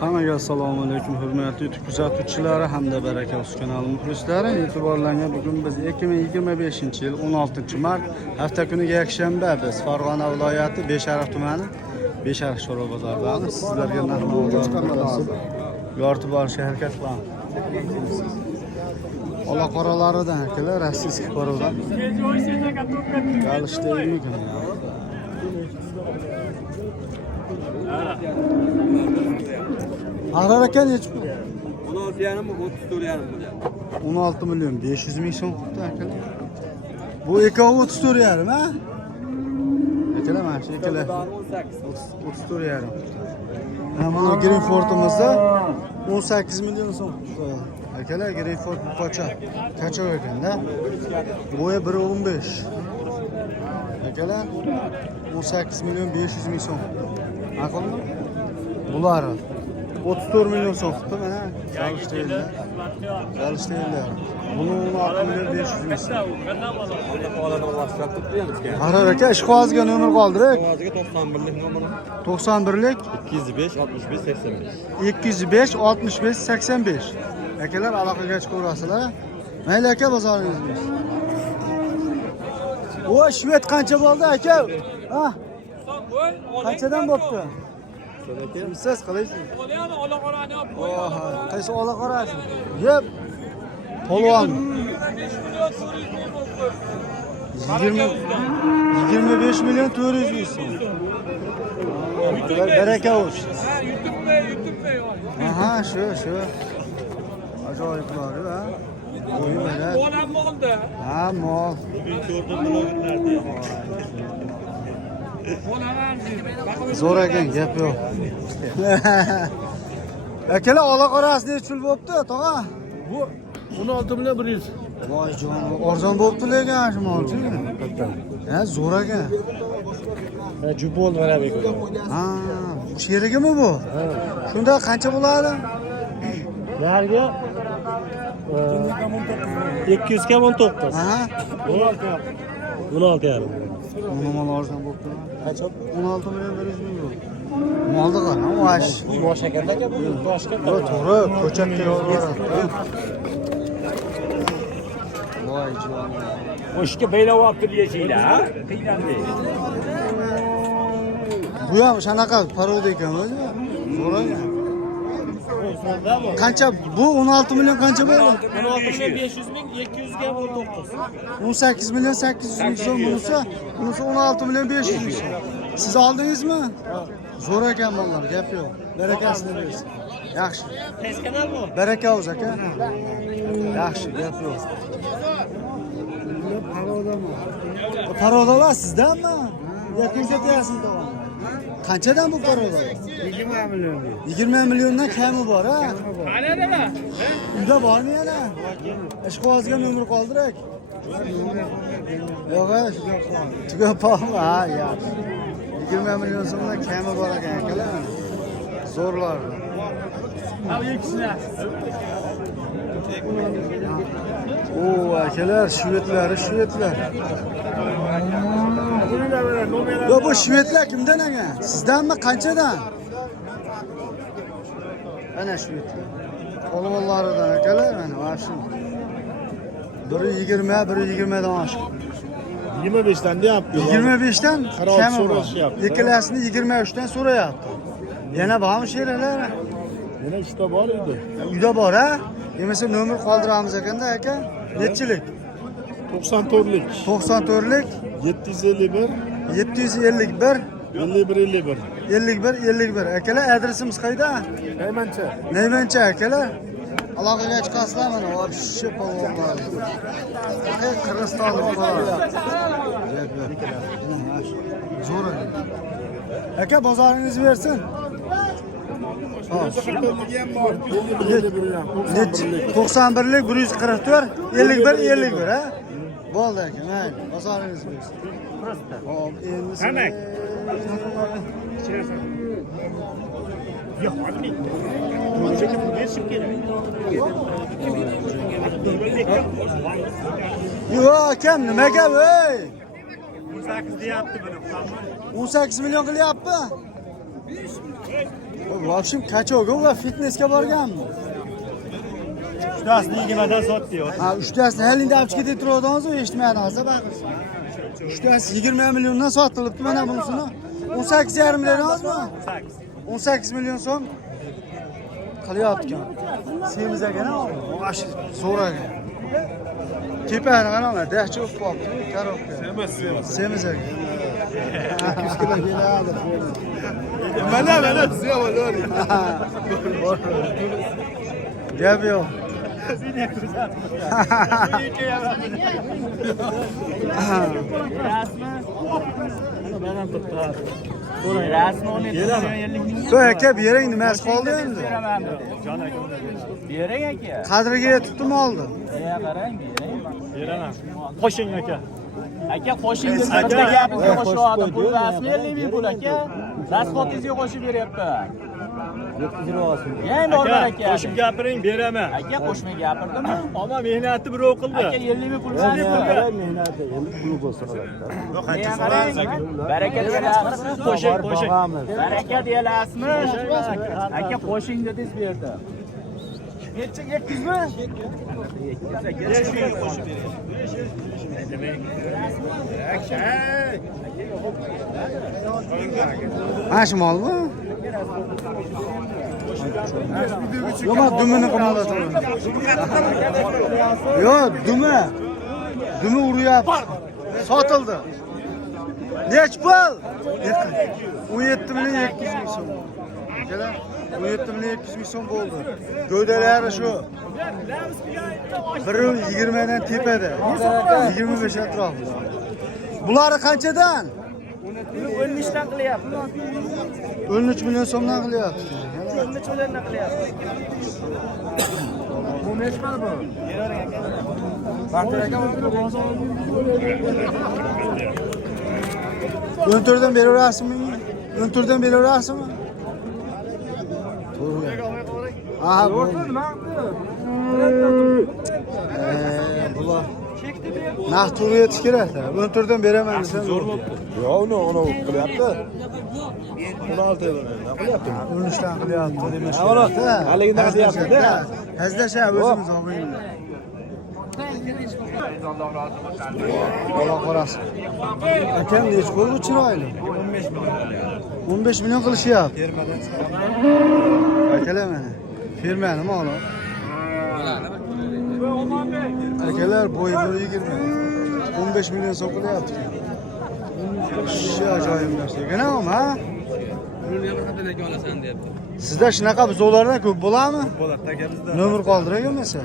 Hammaga assalomu alaykum hurmatli YouTube kuzatuvchilari hamda baraka olsun kanali muxlislari. E'tiborlangan bugun biz 2025-yil 16-mart hafta kuniga yakshanba biz Farg'ona viloyati Beshariq tumani Beshariq Chorva bozoridamiz. Sizlarga narx-navolar yoritib borishga harakat qilamiz. Ola qoralaridan akalar rossiyskiy qoradan. Yalishdaymi ekan ya? Arar aka nechi pul? 16 milyon 500 ming so'm qilibdi akalar. Bu ekovi 34,5 ha? Akalar mana shu ikkalar 34,5. Mana Greenford'imizda 18 milyon so'm qilibdi. Akalar Greenford qocha ekanda. Bo'yi 1.15. Akalar 18 milyon 500 ming so'm. Aqlmi? Bular 34 milyon so'qdi mana. Yalishdaylar. Buni 16 milyon 500 ming so'm. Arar aka ish qog'oziga nomer qoldirak. Qog'oziga 91lik nomeri. 91lik 205 65 85. 205 65 85. Akalar aloqaga chiqaverasizlar. Mayli aka bozoringiz. O shvet qancha bo'ldi aka? Ha? Qanchadan bo'pti? Siz qilaysiz. Oha, qaysi ola qarasiz? Yep. Polvon. 25 milyon 400 ming so'm. Baraka olsun. Aha, shu. Ajoyiblar, ha. Bo'yi mana. Ha, mol. Zo'r ekan, gap yo'q. Akalar ola qorasi necha pul bo'pti, tog'a? Bu 16 milyon 100. Voy jon, arzon bo'pti lekin shu molchi. Ha, zo'r ekan. Ha, jubol mana bu. Ha, bu sherigimi bu? Ha. Shunda qancha bo'ladi? Narga 200 ga 19. Ha? 16 yarim. Nima arzon bo'pti? Qancha? 16 milyon 100 ming bo'ldi. Molda qara, vash. Yosh ekanda aka bu toshga. To'g'ri, ko'chatga yo'lboradi. Voy jon. O'shga baylavapti deyishinglar, ha? Qiylandi. Bu ham shanaqa paroda ekan o'zi. Zo'r ekan. Qancha bu 16 milyon qancha bo'ldi? 16 milyon 500 ming 200 ga 19. 18 milyon 800 ming so'm bunisi 16 milyon 500 ming so'm. Siz oldingizmi? Zo'r ekan bolalar, gap yo'q. Barakasini bersin. Yaxshi. Qaysi kanal bu? Baraka o'z aka. Yaxshi, gap yo'q. Parodalar sizdanmi? Ya ko'rsatyapsiz to'g'ri. Qanchadan bu paroda? 20 milyon. 20 milyondan kami bor, ha? Qanada? Uyda bormi yana? Ish qog'oziga nomer qoldirak. Yo'q, tugab qoldi. Ha, yaxshi. 20 milyon so'mdan kami bor ekan akalar. Zo'rlar. Al ikisini. O akalar, shvetlar. Yo bu shvetlar kimdan aka? Sizdanmi, qanchadan? Ana shvetlar. Polvonlaridan akalar, mana shu. Biri 20, biri 20 dan oshib. 25 dan deyapti. 25 dan kami bor. so'rashyapti. Ikkalasini 23 dan so'rayapti. Yana bormi she'rlar? Yana ishda bor edi. Uyda bor, ha? Demasa nomer qoldiramiz ekanda aka. Nechilik? 94lik. 94lik 751 751 51 51 akalar, adresimiz qayda? Naymancha akalar. Aloqaga chiqasizlar mana, вообще polvonlar. Qirg'izistonlik bolalar. Zo'r. Aka bozoringizni bersin. 91lik 144 51 ha? Bo'ldi aka, mayli, bozoringiz bersin. Hop, endi Qamak. Yo'q, Yo'q, akam nima gap, ey? 18 deyapti buni. 18 milyon qilyapti. В общем, kachoga va fitnessga borganmi? Uchtasini 20dan sotdi. Ha, uchtasini halingda olib chiqib turadigansiz, eshitmadingiz baqir. Uchtasi 20 milliondan sotilibdi mana bunisini. 18,5 million emasmi? 18 million so'm qilyapti-kan. Semiz ekan-a, o'sha zo'r ekan. Tepani qaranglar, dahcha o'tib qolibdi, korobka. Semiz ekan. 200 kilo keladi. Mana bizga bo'ladi. Gap yo'q. To'y aka bering nimasi qoldi endi? Bering aka. Qadriga yetibdimi oldi? Qarang, Beraman. Qo'shing aka. aka qo'shing deb bitta gapingizga qo'shyapti. Pul rasmi 50 ming pul aka. Rasxotingizga qo'shib beryapti. Endi o'rnar aka. Qo'shib gapiring, beraman. Aka qo'shmay gapirdimi? Ammo mehnatni birov qildi. Aka 50 ming pul berdi. Mehnatni endi pul bo'lsa Baraka deyalasizmi? Qo'shing. Baraka deyalasizmi? Aka qo'shing dedingiz berdi. Necha 200 mi? Ha, shimolmi? Yo'q, men dumini qimolataman. Yo'q, dumi uryapti. Sotildi. Nech pul? 17 million 200 ming so'm. Akalar, 17 million 200 ming so'm bo'ldi. Gövdalari shu. 120 dan tepada. 25 atrofida. Bular qanchadan? 13 dan qilyapti. 13 million so'mdan qilyapti. 13 milliondan qilyapti. Bu nech qildi? O'nturdan beraverasizmi? O'nturdan beraverasizmi? Aha, bu. Bular. Naqd turga yetish kerak-da. O'nturdan beraman desam zo'r bo'libdi. Yo'q, uni qilyapti. 16 yil qilyapti. 13 dan qilyapti demoqchi. Avvalda haligidan qilyapti-da. Hazlasha o'zimiz olmaymiz. Bola qorasi. Akam nech bo'ldi chiroyli? 15 million qilishyapti. Akalar mana. Firmani moli. Akalar bo'yi 120. 15 million so'm qilyapti. Shu ajoyib narsa. Ekan-am, ha? Sizda shunaqa buzoqlardan ko'p bo'ladimi? Bo'ladi, takamizda. Nomer qoldiray bo'lmasa.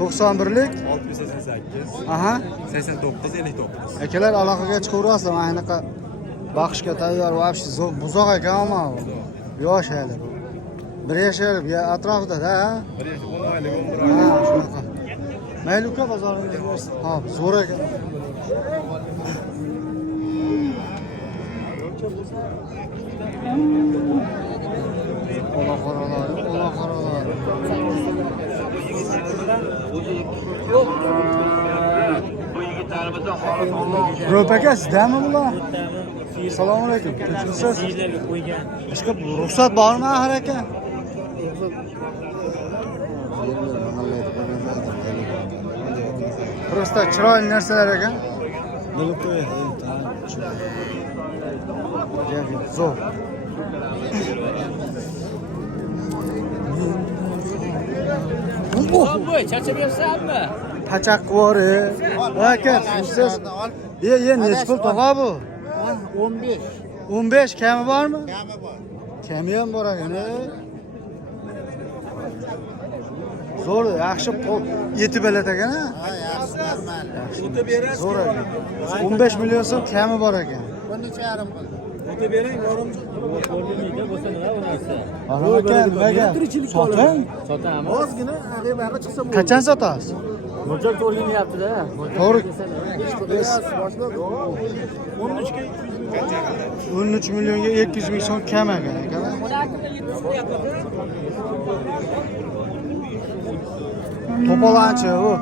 91lik 688 aha 89 59. akalar aloqaga chiqaverasizlar. Mana anaqa baxshga tayyor вообще buzoq ekan ama yosh hali. Bir yashar atrofida-da. 10 oylik umr. Ha, shunaqa. Mayli uka bozoringiz bersin. Ha, zo'r ekan. Ola qaralar. Ro'p aka, sizdami bular? Assalomu alaykum. Tinchmisiz? Ishqa ruxsat bormi axir aka? Prosta chiroyli narsalar ekan. Bilib qo'ying. Zo'r. Voy, charchamayapsanmi? Pachaq qori. Aka, siz ye nech pul tog'a bu? 15. 15 kami bormi? Kami bor. Kami ham bor ekan. Zo'r, yaxshi pul yetib olat ekan, ha? Ha, yaxshi, normal. Yaxshi. Zo'r ekan. 15 million so'm kami bor ekan. Buni charim qildi. Ana aka, nimaga? Soting? Sotamiz. Ozgina ag'ib chiqsa bo'ladi. Qachon sotasiz? Mo'ljal to'linyapti-da. To'g'ri. 13 13 millionga 200 ming so'm kam ekan.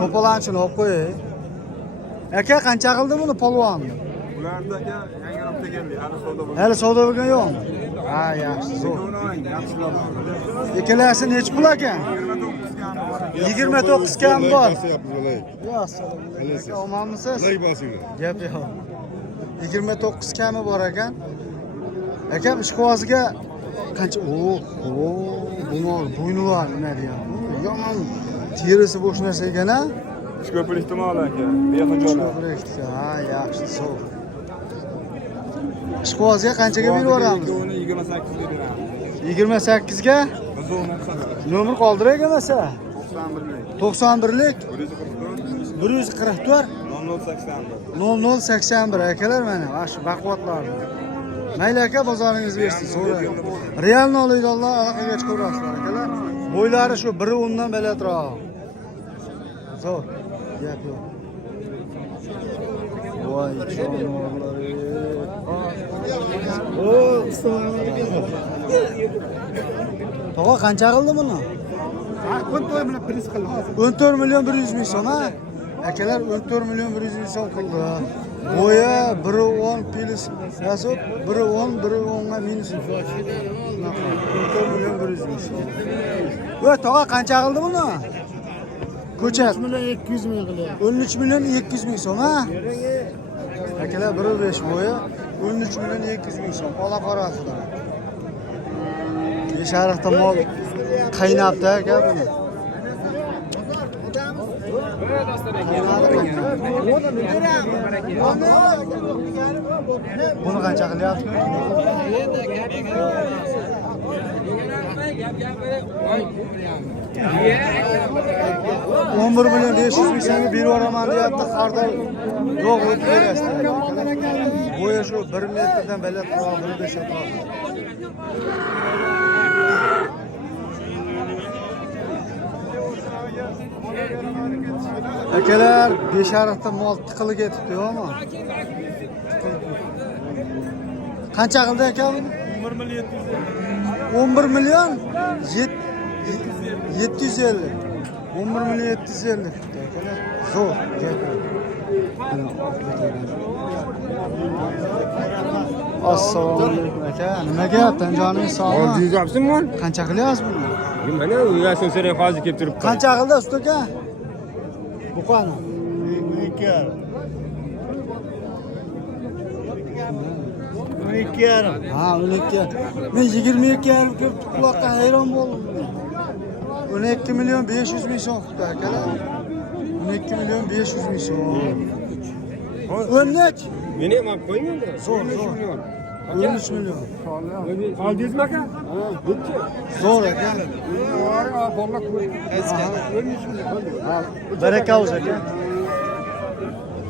To'polanchini olib qo'yay. Aka, qancha qildi buni polvonni? Ularda aka yangi olib keldi. Hali savdo Hali savdo bo'lgan yo'qmi? Ha, yaxshi, zo'r. Ikkalasi necha pul ekan? 29 kam bor. Yo'q, assalomu omonmisiz? Gap yo'q. 29 kami bor ekan. Akam ishqoziga qancha? Buni bo'ynular nima deyapti? Yomon terisi bo'sh narsa ekan-a? Ko'pir ehtimol aka. Behijolat. Ha, yaxshi, zo'r. Ishqoziga qanchaga berib yuboramiz? Uni 28 ga beramiz. 28 ga? Biz uni qilamiz. Nomer qoldiray ekanmasa? 91lik. 91lik 144 0081. 0081 akalar mana shu baquvvatlar. Mayli aka, bozoringiz bersin, so'rang. Realni olinglar, aloqaga chiqaverasizlar akalar. Bo'ylari shu 1.10 dan balandroq. Zo'r. Gap yo'q. Voy, jonivorlar. Tog'a qancha qildi buni? 14 bilan pris qildim. 14 million 100 ming so'm, ha? Akalar 14 million 100 ming so'm qildi. Bo'ya 1.10 plus yasab 1.10 ga minus. 14 million 100 ming so'm. Voy, tog'a qancha qildi buni? Ko'chat 3 million 200 ming qilyapti. 13 million 200 ming so'm, ha? Akalar 1.5 bo'ya 13 million 200 ming so'm. Ola qarasizlar. Beshariqda mol qaynabdi aka buni. Buni qancha qilyapti? 11 million 500 ming so'mga berib yuboraman deyapti. Xardor yo'q o'tib berasiz. Bo'yi shu 1 metrdan balandroq, 1.5 atrof. Akalar, Beshariqda mol tiqilib ketibdi, yo'qmi? Qancha qildi aka buni? 11 million 750. 11 million 750. Akalar, zo'r gap. Assalomu alaykum aka. Nima gap? Tanjoningiz sog'mi? Yuzapsizmi? Qancha qilyapsiz buni? Mana uyasini so'rang, hozir kelib turibdi. Qancha qildi usta aka? Bu qani? 12,5. Ha, 12. Men 22,5 ko'p quloqqa hayron bo'ldim. 12 million 500 ming so'm tutdi akalar. 12 million 500 ming so'm. O'rnak. Meni ham olib qo'yingda. Zo'r. 13 million. Oldingizmi aka? Zo'r aka. Baraka o'zi aka.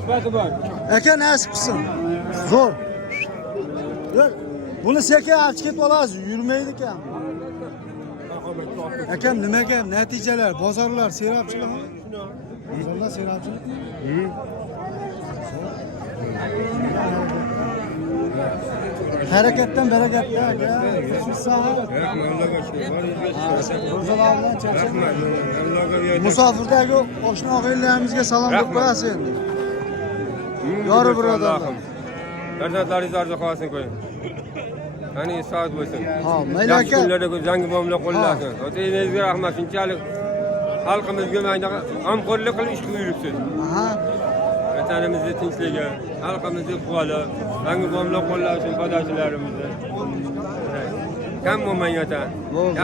Sifati bor. Aka nasib qilsin. Zo'r. Buni sekin olib ketib olasiz, yurmaydi ekan. Akam nimaga natijalar, bozorlar serapchilarmi? Bozorlar serapchilar. Harakatdan barakatda aka. Shu sahar. Ro'zalar bilan charchab. Musofirdagi qo'shni og'aylarimizga salom deb qo'yasiz endi. Yori birodarlar. Farzandlaringiz orzu qilsin qo'ying. Qani sog' bo'lsin. Ha, mayli aka. Kunlarda zangi muomala qo'llasin. O'zingizga rahmat. Shunchalik xalqimizga mana g'amxo'rlik qilib ish yuribsiz. Aha. Vatanimizni tinchligi, xalqimizni quvvati, zangi muomala qo'llasin foydachilarimizni. Kam bo'lmang ota.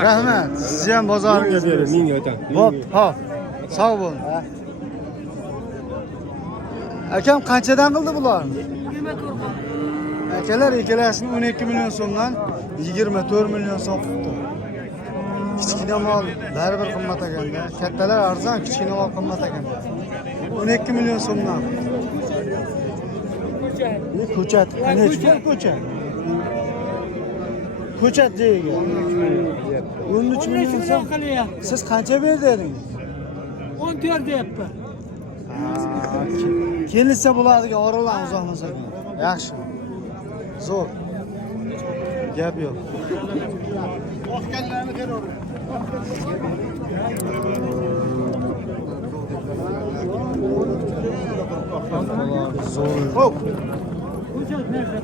Rahmat. Siz ham bozoringiz bersin. Ming ota. Bo'p, hop. Sog' bo'ling. Akam qanchadan qildi bularni? Akalar ikkalasini 12 million so'mdan 24 million so'm qildi. Kichkina mol baribir qimmat ekanda. Kattalar arzon, kichkina mol qimmat ekanda. 12 million so'mdan. Bu ko'chat. Necha pul ko'chat? Ko'chat deyga. 13 million so'm. Siz qancha berdingiz? 14 deyapman. Kelsa bo'ladigan oralar uzoqmasa. Yaxshi. Zo'r. Gap yo'q. O'xganlarni terror. Zo'r. Ko'chat narsa.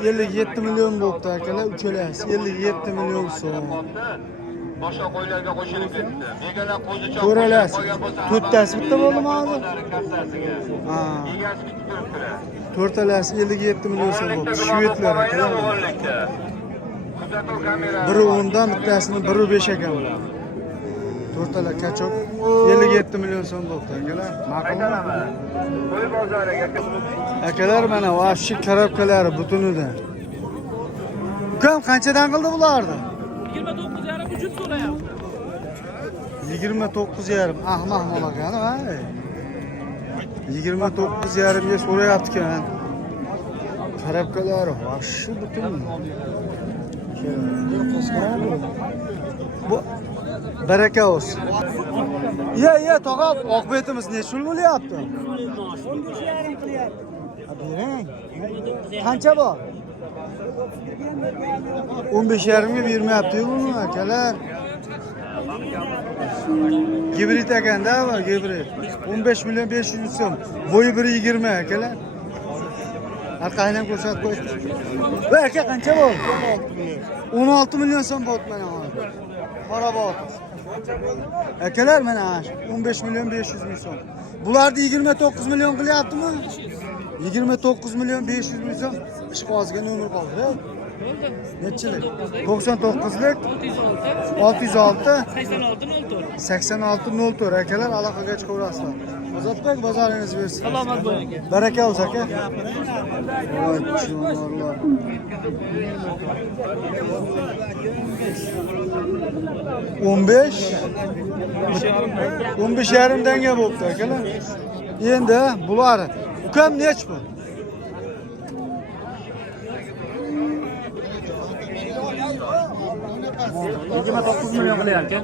...57 milyon bo'pti akalar, uchalasi 57 milyon so'm. Boshqa qo'ylarga qo'shilib ketdi. Begona qo'zichoq Ko'ralasiz. To'rttasi bitta bo'ldimi hozir? Ha. egasi bitib turibdilar. To'rtalasi 57 milyon so'm bo'pti. Shvedlar akalar. Kuzatuv kamerasi Biri 10dan, bittasini 1.5 ekan. To'rtalar kachok 57 milyon so'm bo'pti akalar. Ma'qulmi? qo'y bozoriga Akalar mana vahshiy karobkalari butunida. Ukam qanchadan qildi bularni? 29,5 uchun so'rayapti. 29,5. Ahmoq mo'lagan, ha. 29,5 ga so'rayapti-kan. Karobkalari vahshiy butun. Bu baraka olsun. Iya, tog'a, oq betimiz nechul bo'lyapti? 15,5 qilyapti. Bering. Qancha bor? 15,5 ga bermayapti-yu buni akalar. Gibrid ekanda, va gibrid. 15 milyon 500 ming so'm. Bo'yi 1.20 akalar. Arqadan ko'rsatib qo'y. Va aka qancha bor? 16 milyon so'm bo'pti mana hozir. Qora bot. Akalar mana 15 milyon 500 ming so'm. Bularni 29 milyon qilyaptimi? 29 milyon 500 ming so'm. Ishqozga nomer qoldi. Nechilik? 99lik 606 8604 akalar aloqaga chiqaverasizlar. Ozodbek bozoringiz bersin. Salomat bo'ling aka. Baraka olsun aka. Voy chumorlar. 15,5 danga bo'pti akalar. Endi bular ukam nech bu? 29 milyon qilyapti.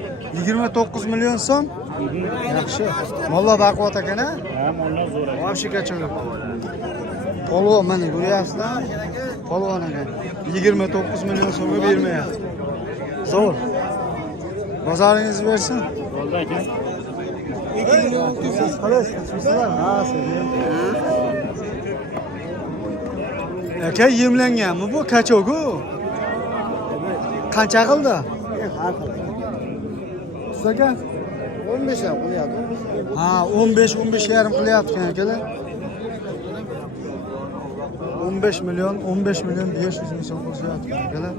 29 milyon so'm. Yaxshi. Mollar baquvvat ekan-a? Ha, mollar zo'r aka. Vobshe kacholar. Polvon mana ko'ryapsizlar? Polvon aka 29 milyon so'mga bermayapti. Zo'r. Bozoringiz bersin. Bo'ldi aka. 2 milyon 600 xolos, chiqibsizlar? Ha, sevdim. Aka yemlanganmi bu kachogu? Qancha qildi? Aka 15 ham qilyapti. ha 15 yarim qilyapti akalar. 15 milyon 500 ming so'm ko'rsatyapti akalar.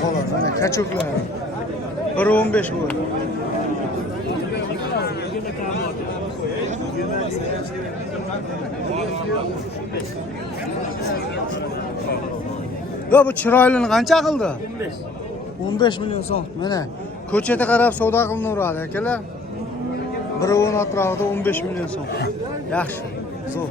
Xolos mana kachoklar. 1.15 bu. Va bu chiroylini qancha qildi? 15 milyon so'm. Mana ko'chada qarab savdo qilinaveradi akalar. 1.10 atrofida 15 milyon so'm. Yaxshi. Zo'r.